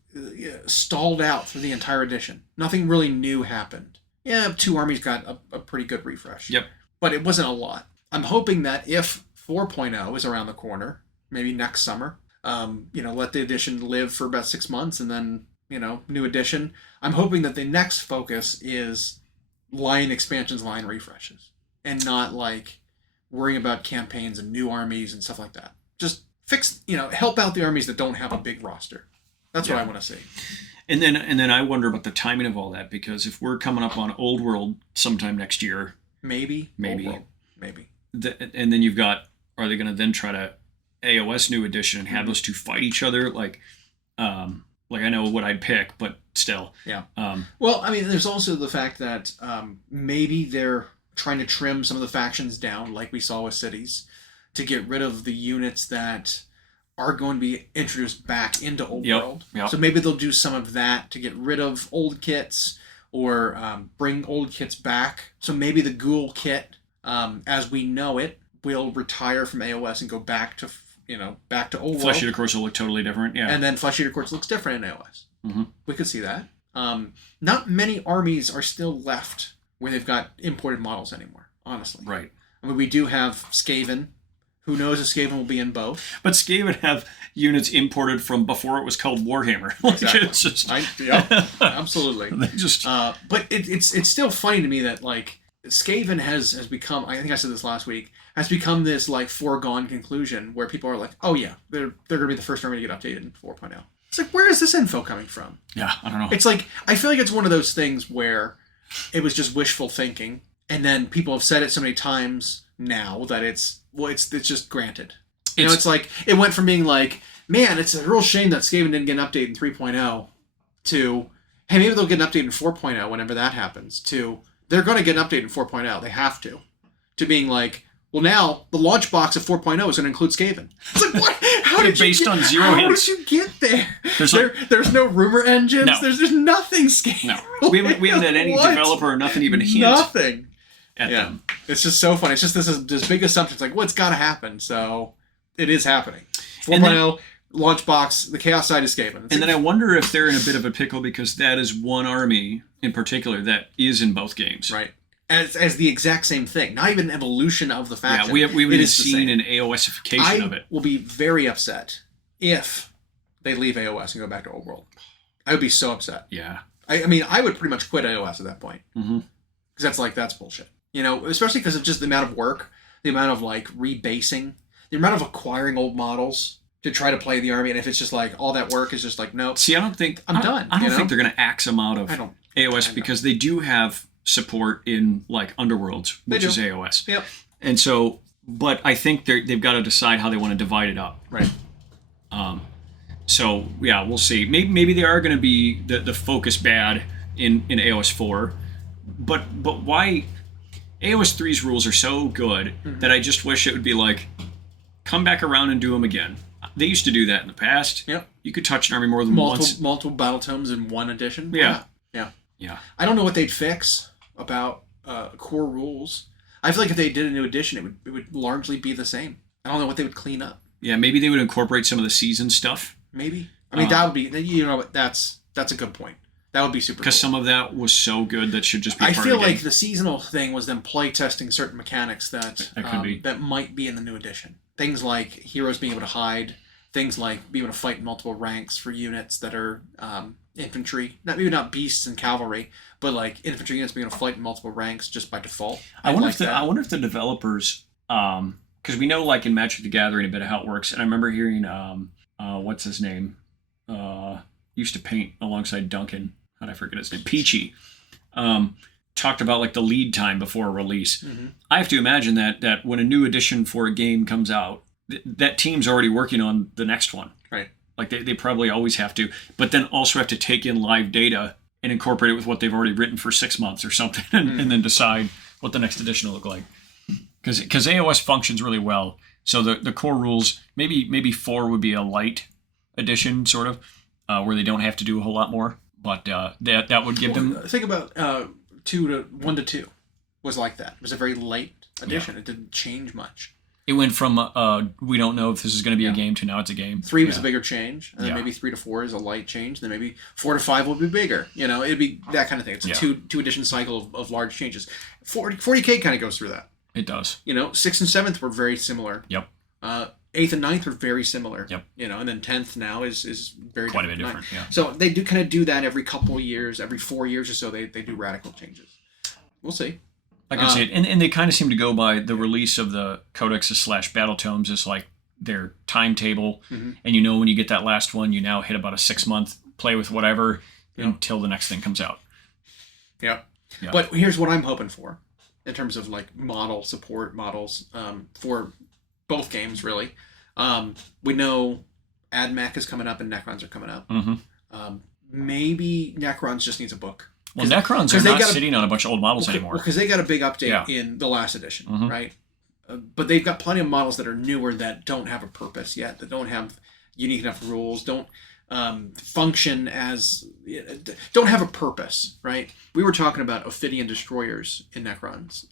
stalled out through the entire edition. Nothing really new happened. Yeah, 2 armies got a pretty good refresh. Yep. But it wasn't a lot. I'm hoping that if 4.0 is around the corner, maybe next summer, let the edition live for about 6 months, and then, new edition. I'm hoping that the next focus is line expansions, line refreshes, and not like worrying about campaigns and new armies and stuff like that. Just help out the armies that don't have a big roster. That's what I want to see. And then I wonder about the timing of all that, because if we're coming up on Old World sometime next year, maybe. And then you've got, are they going to then try to AoS New Edition and have those two fight each other? Like I know what I'd pick, but still. Yeah. Well, I mean, there's also the fact that maybe they're trying to trim some of the factions down, like we saw with cities, to get rid of the units that are going to be introduced back into Old World. Yep. So maybe they'll do some of that to get rid of old kits or bring old kits back. So maybe the Ghoul kit, as we know it, will retire from AoS and go back to Old World. Flesh Eater Course will look totally different, yeah. And then Flesh Eater Course looks different in AoS. Mm-hmm. We could see that. Not many armies are still left where they've got imported models anymore, honestly. Right. I mean, we do have Skaven. Who knows if Skaven will be in both? But Skaven have units imported from before it was called Warhammer. Exactly. It's just... absolutely. They just... But it's still funny to me that, like, Skaven has become, I think I said this last week, has become this, like, foregone conclusion where people are like, oh yeah, they're going to be the first army to get updated in 4.0. It's like, where is this info coming from? Yeah, I don't know. It's like, I feel like it's one of those things where it was just wishful thinking, and then people have said it so many times now that it's just granted. It's like, it went from being like, man, it's a real shame that Skaven didn't get an update in 3.0 to, hey, maybe they'll get an update in 4.0 whenever that happens, to, they're going to get an update in 4.0, they have to being like, well, now the launch box of 4.0 is going to include Skaven. It's like, what? How did on zero hints. How did you get there? There's no rumor engines. No. There's nothing Skaven. No, we haven't had any developer or nothing even hint. Nothing. At them. It's just so funny. It's just this big assumption. It's like, well, it's got to happen. So it is happening. 4.0, launch box, the Chaos side is Skaven. And then I wonder if they're in a bit of a pickle because that is one army in particular that is in both games. Right. As the exact same thing. Not even an evolution of the faction. Yeah, we haven't seen an AOSification of it. I will be very upset if they leave AOS and go back to Old World. I would be so upset. Yeah. I mean, I would pretty much quit AOS at that point. Mm-hmm. Because that's bullshit. Especially because of just the amount of work, the amount of, like, rebasing, the amount of acquiring old models to try to play the army, and if it's just like, all that work is just like, nope. See, I don't think... I'm done. I don't think they're going to axe them out of AOS because they do have support in, like, Underworlds, which is AOS. Yep. And so... But I think they've got to decide how they want to divide it up. Right. So, yeah, we'll see. Maybe they are going to be the focus bad in AOS 4. But why... AOS 3's rules are so good that I just wish it would be like, come back around and do them again. They used to do that in the past. Yep. You could touch an army more than once. Multiple battletomes in one edition. Yeah. Yeah. I don't know what they'd fix about core rules. I feel like if they did a new edition, it would largely be the same. I don't know what they would clean up. Yeah, maybe they would incorporate some of the season stuff. Maybe. I mean, that would be, that's a good point. That would be super cool. Because some of that was so good that should just be part of the I feel game. like the seasonal thing was them play testing certain mechanics that that might be in the new edition. Things like heroes being able to hide, things like being able to fight in multiple ranks for units that are infantry. Maybe not beasts and cavalry, but like infantry units being able to fight in multiple ranks just by default. I wonder if the developers, because we know like in Magic the Gathering a bit of how it works, and I remember hearing what's his name, used to paint alongside Duncan. How'd I forget his name? Peachy. Talked about like the lead time before a release. Mm-hmm. I have to imagine that when a new edition for a game comes out, that team's already working on the next one. Right. Like they probably always have to, but then also have to take in live data and incorporate it with what they've already written for 6 months or something, and then decide what the next edition will look like. Because AOS functions really well. So the core rules, maybe 4 would be a light edition, sort of, where they don't have to do a whole lot more. But that would give them... Think about 1 to 2 was like that. It was a very light edition. Yeah. It didn't change much. It went from we don't know if this is going to be a game to now it's a game. 3 was a bigger change, and then maybe 3 to 4 is a light change, and then maybe 4 to 5 will be bigger. It'd be that kind of thing. It's a two edition cycle of large changes. 40K kind of goes through that. It does. 6th and 7th were very similar. Yep. 8th and 9th were very similar. Yep. And then 10th now is very quite a bit different. Yeah. So they do kind of do that every couple of years, every 4 years or so. They do radical changes. We'll see. I can see it, and they kind of seem to go by the release of the codexes / battletomes as like their timetable, Mm-hmm. and you know when you get that last one, you now hit about a 6-month play with whatever until the next thing comes out. Yeah. Yeah. But here's what I'm hoping for in terms of like model support models for both games, really. We know AdMech is coming up and Necrons are coming up. Mm-hmm. Maybe Necrons just needs a book. Well, Necrons are not sitting on a bunch of old models anymore. Because they got a big update in the last edition, Mm-hmm. right? But they've got plenty of models that are newer that don't have a purpose yet, that don't have unique enough rules, don't function as... don't have a purpose, right? We were talking about Ophidian Destroyers in Necrons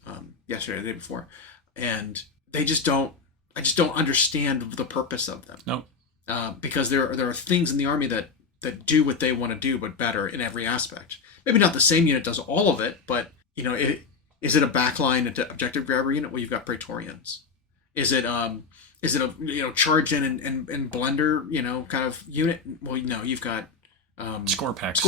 yesterday, the day before, and they just don't... I just don't understand the purpose of them. No. Because there are things in the army that do what they want to do, but better in every aspect. Maybe not the same unit does all of it, but is it a backline objective grabber unit? Well, you've got Praetorians. Is it a charge in and blender kind of unit? Well, no, you've got Score packs,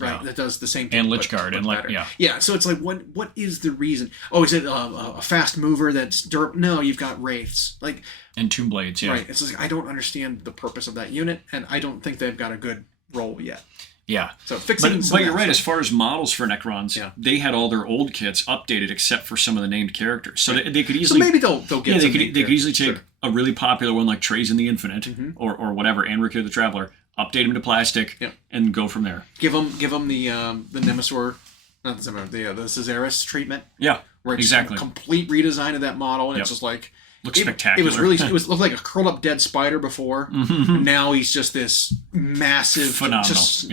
right? Yeah. That does the same thing. And Lichguard, and like better. Yeah. So it's like, what is the reason? Oh, is it a fast mover that's durable? No, you've got wraiths, like and Tomb Blades. Yeah, right. It's like I don't understand the purpose of that unit, and I don't think they've got a good role yet. Yeah. So fixing. But you're right. As far as models for Necrons, Yeah. they had all their old kits updated except for some of the named characters. So they could easily. So maybe they'll get. Yeah, they could easily take a really popular one like Trays in the Infinite Mm-hmm. or whatever, Anric the Traveler, update them to plastic, and go from there. Give them the Nemesaur, not the Nemesaur, the Caesaris treatment. Yeah, where it's exactly. A complete redesign of that model, and it's just like looks spectacular. It looked like a curled up dead spider before. Mm-hmm. Now he's just this massive, phenomenal,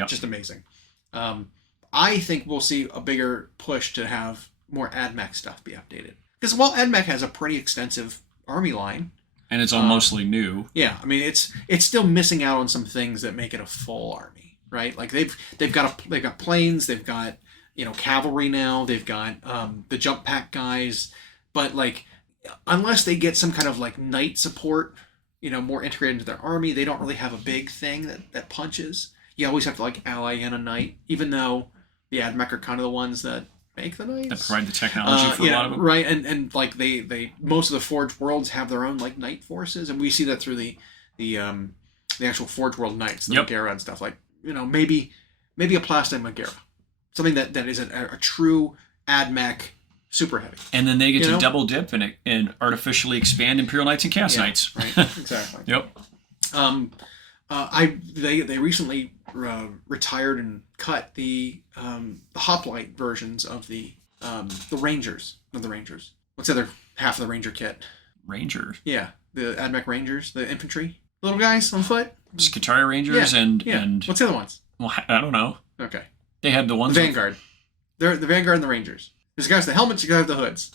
just amazing. I think we'll see a bigger push to have more AdMech stuff be updated, because while AdMech has a pretty extensive army line. And it's all mostly new. Yeah, I mean it's still missing out on some things that make it a full army, right? Like they've got planes, they've got cavalry now, they've got the jump pack guys, but like unless they get some kind of like knight support, more integrated into their army, they don't really have a big thing that punches. You always have to like ally in a knight, even though the AdMech are kind of the ones that make the knights. That provide the technology for a lot of them. Right, and like they most of the Forge Worlds have their own like knight forces, and we see that through the actual Forge World knights, the Megara and stuff. Like maybe a Plastic Megara, something that is a true AdMech super heavy. And then they get to double dip and artificially expand Imperial Knights and Chaos Knights. Right, exactly. Yep. They recently retired and cut the hoplite versions of the Rangers. Not the Rangers. What's the other half of the Ranger kit? Rangers. Yeah, the AdMech Rangers, the infantry, little guys on foot. Skitaria Rangers and what's the other ones? Well, I don't know. Okay. They had the ones. The Vanguard. They're the Vanguard and the Rangers. There's guys with the helmets, you guys with the hoods.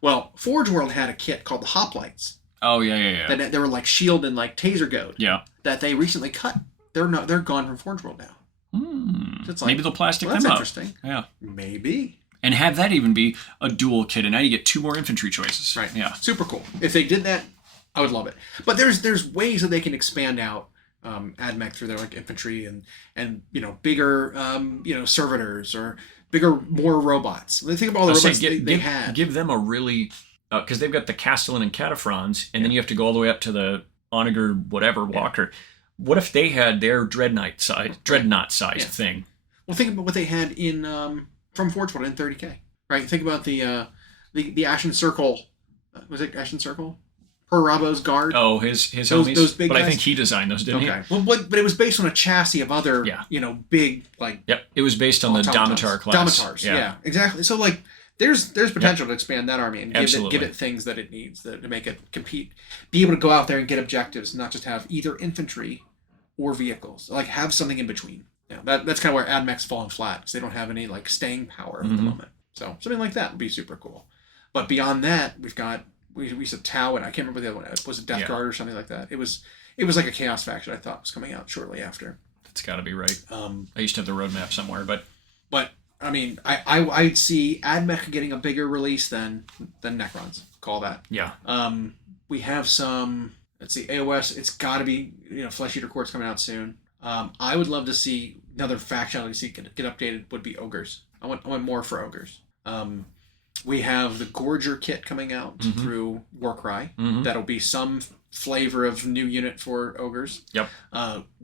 Well, Forge World had a kit called the Hoplites. Oh yeah. That they were like shield and like taser goad. Yeah. That they recently cut. They're gone from Forge World now. So it's like, maybe they'll plastic them that's up. Interesting. Yeah. Maybe. And have that even be a dual kit, and now you get 2 more infantry choices. Right. Yeah. Super cool. If they did that, I would love it. But there's ways that they can expand out AdMech through their like infantry and bigger servitors or bigger more robots. When they think about all the robots they had. Give them a really because they've got the Castellan and Cataphrons, and then you have to go all the way up to the Onager whatever Walker. What if they had their dreadnought sized thing? Well, think about what they had in from Forge World in 30K, right? Think about the Ashen Circle. Was it Ashen Circle? Rabo's guard. Oh, his homies. Those big but guys? I think he designed those, didn't he? Well, but it was based on a chassis of other, big like. Yep, it was based on the Domitar class. Domitars, yeah, exactly. So like, there's potential to expand that army and give it things that it needs to make it compete, be able to go out there and get objectives, not just have either infantry or vehicles. Like have something in between. Yeah, that's kind of where AdMech's fallen flat because they don't have any like staying power at the moment. So something like that would be super cool. But beyond that, we've got. We said Tau, and I can't remember the other one. Was it Death Guard or something like that? It was like a Chaos faction. I thought was coming out shortly after. That's got to be right. I used to have the roadmap somewhere, but I mean, I'd see AdMech getting a bigger release than Necrons. Call that. Yeah. We have some. Let's see, AoS. It's got to be Flesh Eater Court's coming out soon. I would love to see another faction I would see get updated. Would be ogres. I want more for ogres. We have the Gorger kit coming out through Warcry. That'll be some flavor of new unit for ogres. Yep.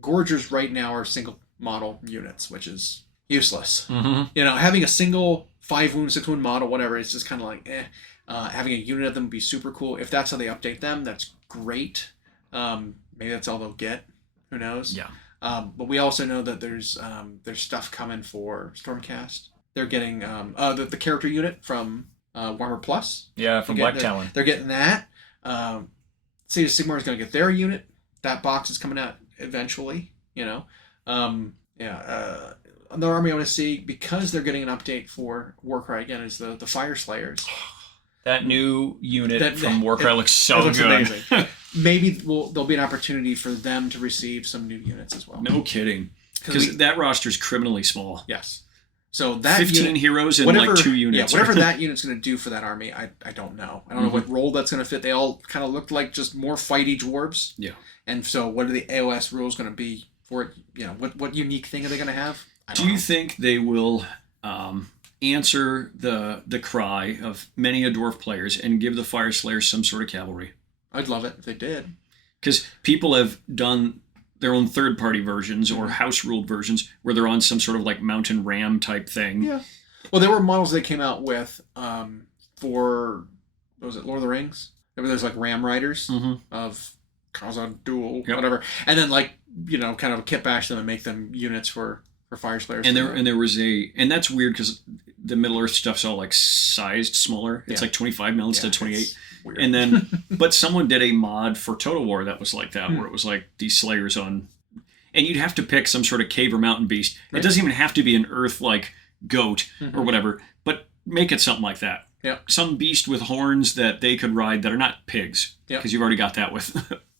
Gorgers right now are single model units, which is useless. Mm-hmm. You know, having a single 5 wound, 6 wound model, whatever, it's just kind of like, having a unit of them would be super cool. If that's how they update them, that's great. Maybe that's all they'll get. Who knows? Yeah. But we also know that there's stuff coming for Stormcast. They're getting the character unit from Warhammer Plus. Yeah, from Black Talon. They're getting that. Sea of Sigmar is going to get their unit. That box is coming out eventually. You know. Another army I want to see, because they're getting an update for Warcry again, is the Fire Slayers. That new unit from Warcry looks so good. Amazing. Maybe there'll be an opportunity for them to receive some new units as well. No kidding. Because that roster's criminally small. Yes. So that 15 heroes and like 2 units. Yeah, whatever that unit's going to do for that army, I don't know. I don't know what role that's going to fit. They all kind of looked like just more fighty dwarves. Yeah. And so what are the AoS rules going to be for it? You know, what unique thing are they going to have? Do you think they will answer the cry of many a dwarf players and give the Fire Slayers some sort of cavalry? I'd love it if they did. Because people have done their own third-party versions or house-ruled versions where they're on some sort of like mountain ram type thing. Yeah. Well, there were models they came out with for, what was it, Lord of the Rings? There's like ram riders of Khazad-dûl, whatever. And then like, you know, kind of kit bash them and make them units for Fire Slayers. And there was and that's weird because the Middle Earth stuff's all like sized smaller. It's like 25 mil instead of 28. Weird. And then, but someone did a mod for Total War that was like that, where it was like these Slayers on, and you'd have to pick some sort of cave or mountain beast. Right. It doesn't even have to be an Earth like goat or whatever, but make it something like that. Yeah. Some beast with horns that they could ride that are not pigs, because you've already got that with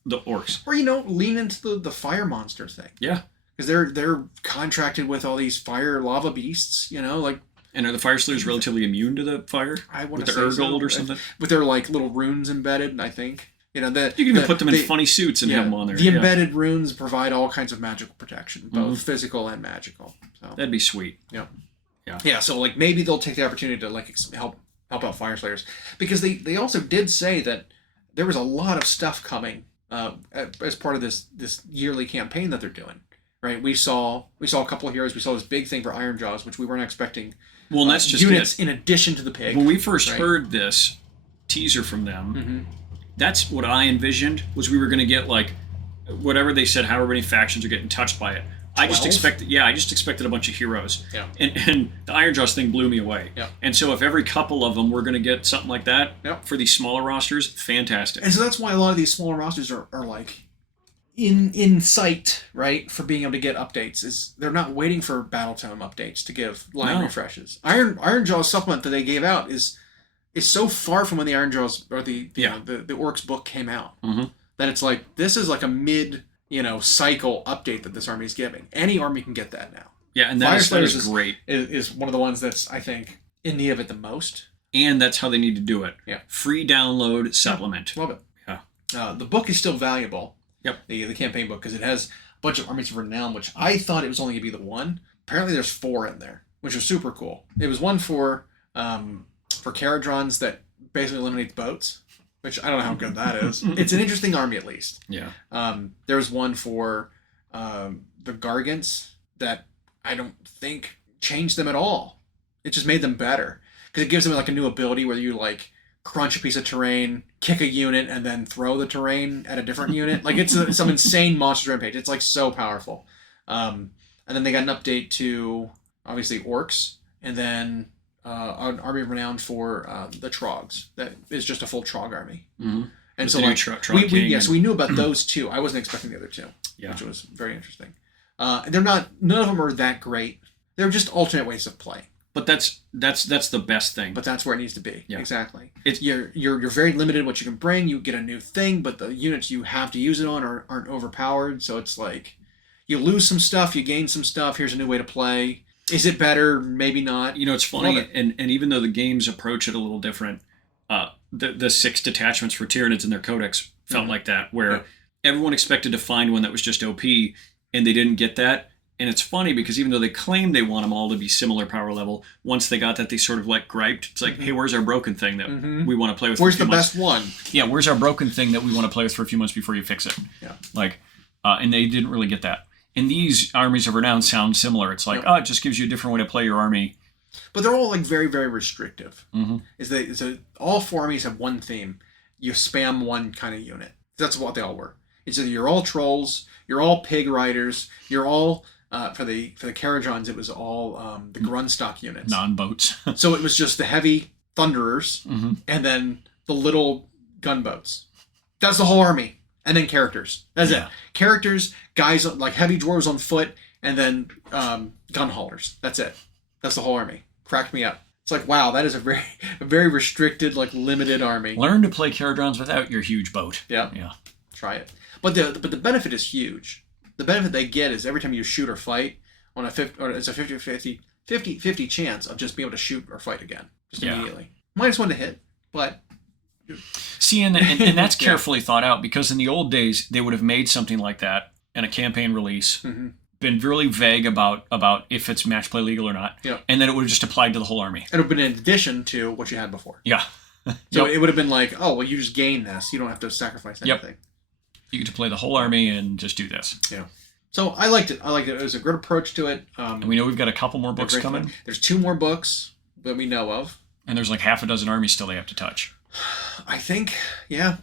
the orcs. Or, you know, lean into the fire monster thing. Yeah. Because they're contracted with all these fire lava beasts, you know, like. And are the Fire Slayers relatively immune to the fire? I want to say with the so. Urgold or something? With their like little runes embedded, I think. You know, you can even put them in funny suits and have them on there. The embedded runes provide all kinds of magical protection, both physical and magical. So that'd be sweet. Yeah. Yeah. Yeah. So like maybe they'll take the opportunity to like help out Fire Slayers, because they also did say that there was a lot of stuff coming as part of this yearly campaign that they're doing. Right. We saw a couple of heroes. We saw this big thing for Ironjawz, which we weren't expecting. Well, that's just units in addition to the pig. When we first heard this teaser from them, that's what I envisioned, was we were going to get like whatever they said, however many factions are getting touched by it. 12? I just expected a bunch of heroes. Yeah. And the Ironjawz thing blew me away. Yeah. And so if every couple of them we're going to get something like that for these smaller rosters, fantastic. And so that's why a lot of these smaller rosters are like in sight, right, for being able to get updates. Is they're not waiting for battletome updates to give line refreshes. Ironjawz supplement that they gave out is so far from when the Ironjawz or the Orcs book came out that it's like this is like a mid cycle update that this army is giving. Any army can get that now. Yeah, and that is great. Is one of the ones that's I think in need of it the most. And that's how they need to do it. Yeah, free download supplement. Love it. Yeah, the book is still valuable. Yep. The campaign book, because it has a bunch of armies of renown, which I thought it was only going to be the one. Apparently there's 4 in there, which was super cool. It was one for Caradrons that basically eliminates boats, which I don't know how good that is. It's an interesting army at least. Yeah. There's one for the Gargants that I don't think changed them at all. It just made them better, because it gives them like a new ability where you like crunch a piece of terrain, kick a unit, and then throw the terrain at a different unit. Like it's some insane monster rampage. It's like so powerful. And then they got an update to obviously orcs, and then an army of renown for the Trogs. That is just a full Trog army. Mm-hmm. And so like we knew about those 2. I wasn't expecting the other 2, which was very interesting. None of them are that great. They're just alternate ways of play. But that's the best thing. But that's where it needs to be. Yeah. Exactly. You're very limited in what you can bring. You get a new thing, but the units you have to use it on aren't overpowered. So it's like you lose some stuff, you gain some stuff. Here's a new way to play. Is it better? Maybe not. It's funny, and even though the games approach it a little different, the 6 detachments for Tyranids in their codex felt like that, where everyone expected to find one that was just OP, and they didn't get that. And it's funny because even though they claimed they want them all to be similar power level, once they got that, they sort of like griped. It's like, hey, where's our broken thing that we want to play with? Where's for a the few months? best one? Yeah, where's our broken thing that we want to play with for a few months before you fix it? Yeah. Like, and they didn't really get that. And these armies of renown sound similar. It's like, it just gives you a different way to play your army. But they're all like very, very restrictive. All 4 armies have one theme. You spam one kind of unit. That's what they all were. It's either you're all trolls, you're all pig riders, you're all for the Carajons, it was all the Grunstock units. Non-boats. So it was just the heavy thunderers and then the little gunboats. That's the whole army. And then characters. That's it. Characters, guys like heavy dwarves on foot, and then gun haulers. That's it. That's the whole army. Cracked me up. It's like, wow, that is a very restricted, like limited army. Learn to play Carajons without your huge boat. Yeah. Try it. But the benefit is huge. The benefit they get is every time you shoot or fight, it's a 50-50 chance of just being able to shoot or fight again. Just immediately. -1 to hit, but... See, and that's carefully thought out, because in the old days, they would have made something like that in a campaign release, been really vague about if it's match play legal or not, and then it would have just applied to the whole army. It would have been in addition to what you had before. Yeah. So it would have been like, oh, well, you just gain this. You don't have to sacrifice anything. You get to play the whole army and just do this. Yeah. So I liked it. It was a good approach to it. And we know we've got a couple more books coming. Fun. There's 2 more books that we know of. And there's like half a dozen armies still they have to touch. I think, yeah.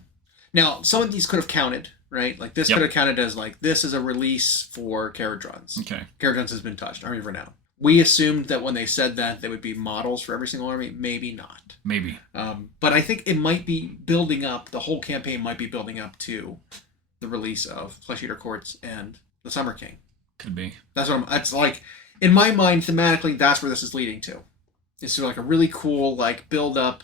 Now, some of these could have counted, right? Like this could have counted as like, this is a release for Carajons. Okay. Carajons has been touched, Army of Renown. We assumed that when they said that, there would be models for every single army. Maybe not. Maybe. But I think it might be building up, the whole campaign might be building up to the release of Flesh Eater Courts and the Summer King. Could be. That's what it's like, in my mind, thematically, that's where this is leading to. It's sort of like a really cool, like, build up,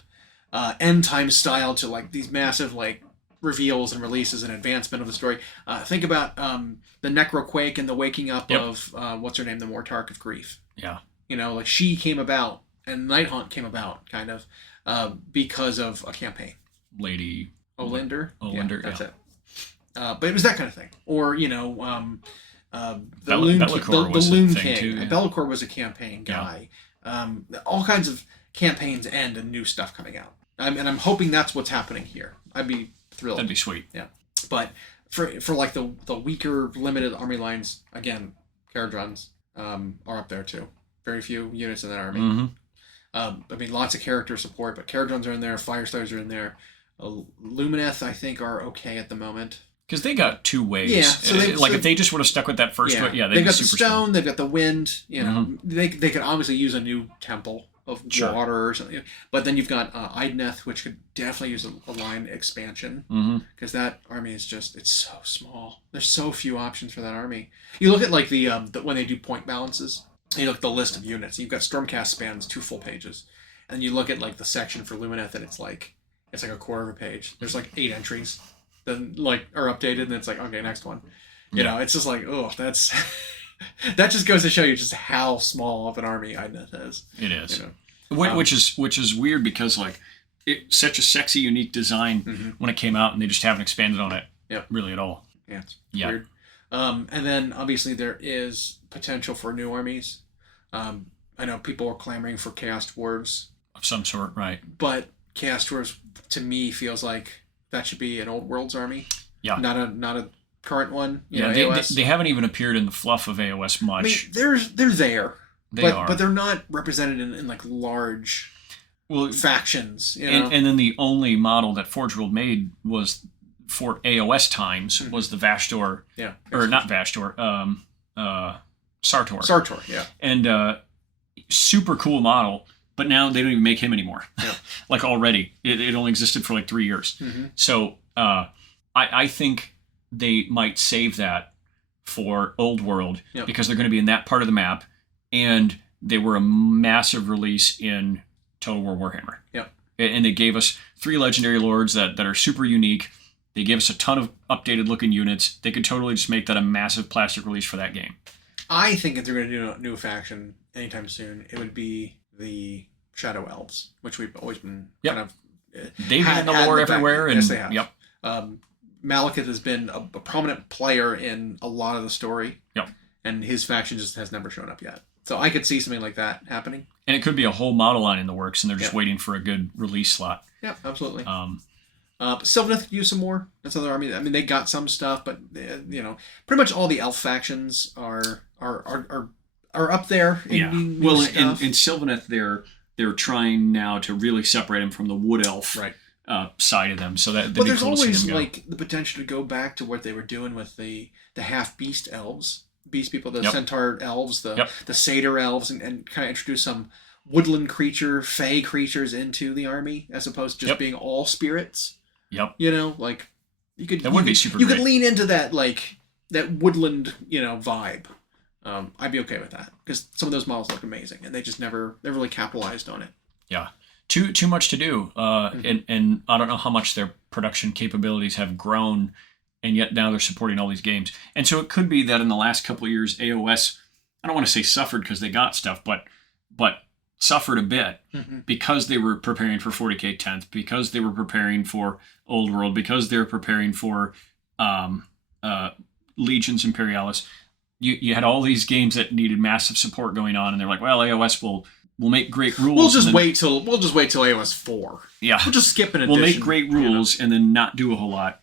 end time style to like these massive like reveals and releases and advancement of the story. Think about the Necroquake and the waking up of what's her name, the Mortarch of Grief. Yeah. You know, like she came about and Nighthaunt came about kind of because of a campaign. Lady Olinder. That's it. But it was that kind of thing. Or, you know, the Loon King. Too, yeah. Be'lakor was a campaign guy. All kinds of campaigns end and new stuff coming out. And I'm hoping that's what's happening here. I'd be thrilled. That'd be sweet. Yeah. But for like the weaker, limited army lines, again, Carajons are up there too. Very few units in that army. I mean, lots of character support, but Carajons are in there, Fireslayers are in there. Lumineth, I think, are okay at the moment. Because they got 2 waves. Yeah. So if they just would have stuck with that first one, they've got the stone, they've got the wind. You know, they could obviously use a new temple of water or something. But then you've got Idneth, which could definitely use a line expansion. Because that army is just, it's so small. There's so few options for that army. You look at like the when they do point balances, you look at the list of units. You've got Stormcast spans 2 full pages. And you look at like the section for Lumineth and it's like a quarter of a page. There's like 8 entries. Then like are updated and it's like, okay, next one. You know, it's just like, oh, that's that just goes to show you just how small of an army Idneth is. It is. You know? Which is weird because like it's such a sexy, unique design when it came out and they just haven't expanded on it really at all. Yeah, it's weird. And then obviously there is potential for new armies. I know people are clamoring for Chaos Dwarves. Of some sort, right. But Chaos Dwarves to me feels like that should be an Old Worlds army. Yeah. Not a current one. You know, they haven't even appeared in the fluff of AoS much. I mean, they're there. They are. But they're not represented in like large factions. You know? And then the only model that Forge World made was for AoS times was the Vastor. Yeah. Or not Vastor. Sartor. Sartor, yeah. And super cool model. But now they don't even make him anymore. Yeah. Like already. It only existed for like 3 years. So I think they might save that for Old World because they're going to be in that part of the map. And they were a massive release in Total War Warhammer. Yep. And they gave us 3 legendary lords that are super unique. They gave us a ton of updated looking units. They could totally just make that a massive plastic release for that game. I think if they're going to do a new faction anytime soon, it would be the Shadow Elves, which we've always been kind of... They've been in the lore everywhere. Yes, they have. Yep. Malekith has been a prominent player in a lot of the story. Yep. and his faction just has never shown up yet. So I could see something like that happening. And it could be a whole model line in the works, and they're just waiting for a good release slot. Yeah, absolutely. But Sylvaneth could use some more. That's another army. I mean, they got some stuff, but pretty much all the elf factions are up there. In well, in Sylvaneth, they're trying now to really separate them from the wood elf side of them. So that. But there's always like the potential to go back to what they were doing with the half beast elves, beast people, the centaur elves, the satyr elves, and kind of introduce some woodland creature, fey creatures into the army as opposed to just being all spirits. Yep. Like you could. That would be super. You could lean into that that woodland vibe. I'd be okay with that because some of those models look amazing and they just never really capitalized on it. Yeah. Too much to do. And I don't know how much their production capabilities have grown, and yet now they're supporting all these games. And so it could be that in the last couple of years, AoS, I don't want to say suffered because they got stuff, but suffered a bit because they were preparing for 40K 10th, because they were preparing for Old World, because they were preparing for Legions Imperialis. You had all these games that needed massive support going on, and they're like, well, AoS will make great rules. We'll just wait till AoS 4. Yeah, we'll just skip an edition. We'll make great rules and then not do a whole lot.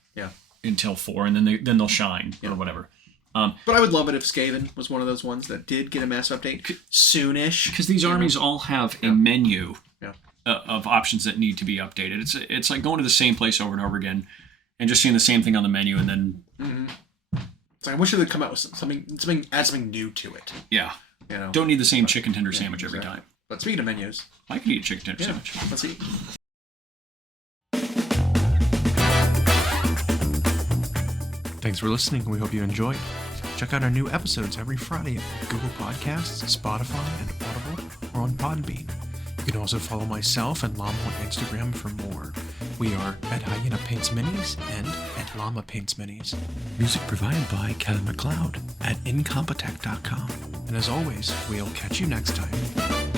Until 4, and then they'll shine or whatever. But I would love it if Skaven was one of those ones that did get a massive update soonish. Because these armies all have a menu of options that need to be updated. It's like going to the same place over and over again, and just seeing the same thing on the menu, and then. It's like I wish they would come out with add something new to it. Yeah. Don't need the same chicken tender sandwich every time. But speaking of menus, I can eat a chicken tender sandwich. Let's eat. Thanks for listening. We hope you enjoyed. Check out our new episodes every Friday at Google Podcasts, Spotify, and Audible, or on Podbean. You can also follow myself and Llama on Instagram for more. We are at Hyena Paints Minis and at Llama Paints Minis. Music provided by Kevin MacLeod at incompetech.com. And as always, we'll catch you next time.